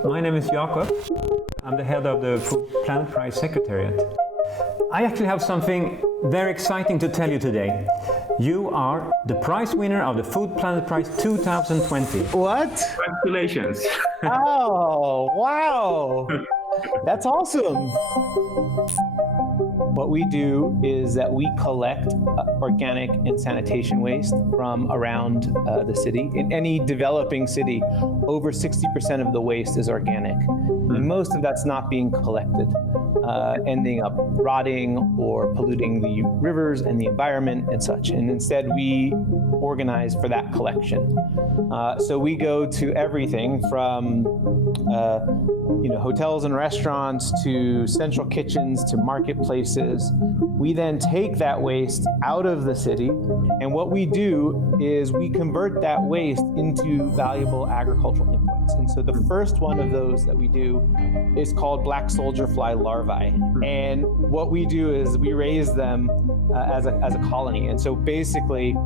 My name is Jakob. I'm the head of the Food Planet Prize Secretariat. I actually have something very exciting to tell you today. You are the prize winner of the Food Planet Prize 2020. What? Congratulations. Oh, wow. That's awesome. What we do is that we collect organic and sanitation waste from around the city. In any developing city, over 60% of the waste is organic. And most of that's not being collected, ending up rotting or polluting the rivers and the environment and such. And instead, we organize for that collection. So we go to everything from hotels and restaurants to central kitchens to marketplaces. We then take that waste out of the city, and what we do is we convert that waste into valuable agricultural inputs. And so the first one of those that we do is called black soldier fly larvae. And what we do is we raise them as a colony. And so basically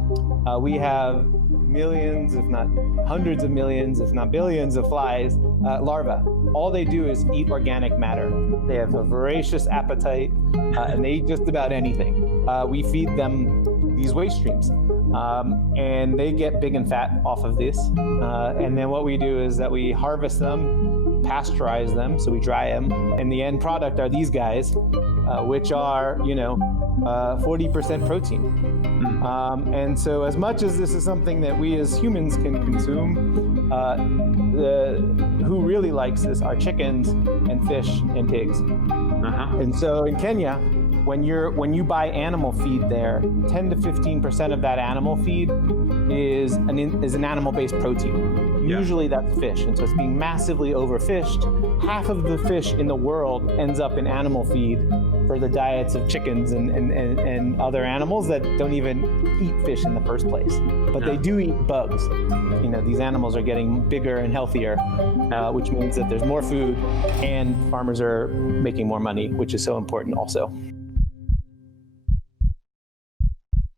we have millions, if not hundreds of millions, if not billions of flies, larvae. All they do is eat organic matter. They have a voracious appetite and they eat just about anything. We feed them these waste streams and they get big and fat off of this. And then what we do is that we harvest them, pasteurize them, so we dry them, and the end product are these guys, which are 40% protein. And so as much as this is something that we as humans can consume, who really likes this are chickens and fish and pigs. And so in Kenya, when you buy animal feed there, 10 to 15% of that animal feed is an animal-based protein. Usually that's fish, and so it's being massively overfished. Half of the fish in the world ends up in animal feed for the diets of chickens and other animals that don't even eat fish in the first place. But they do eat bugs. These animals are getting bigger and healthier, which means that there's more food and farmers are making more money, which is so important also.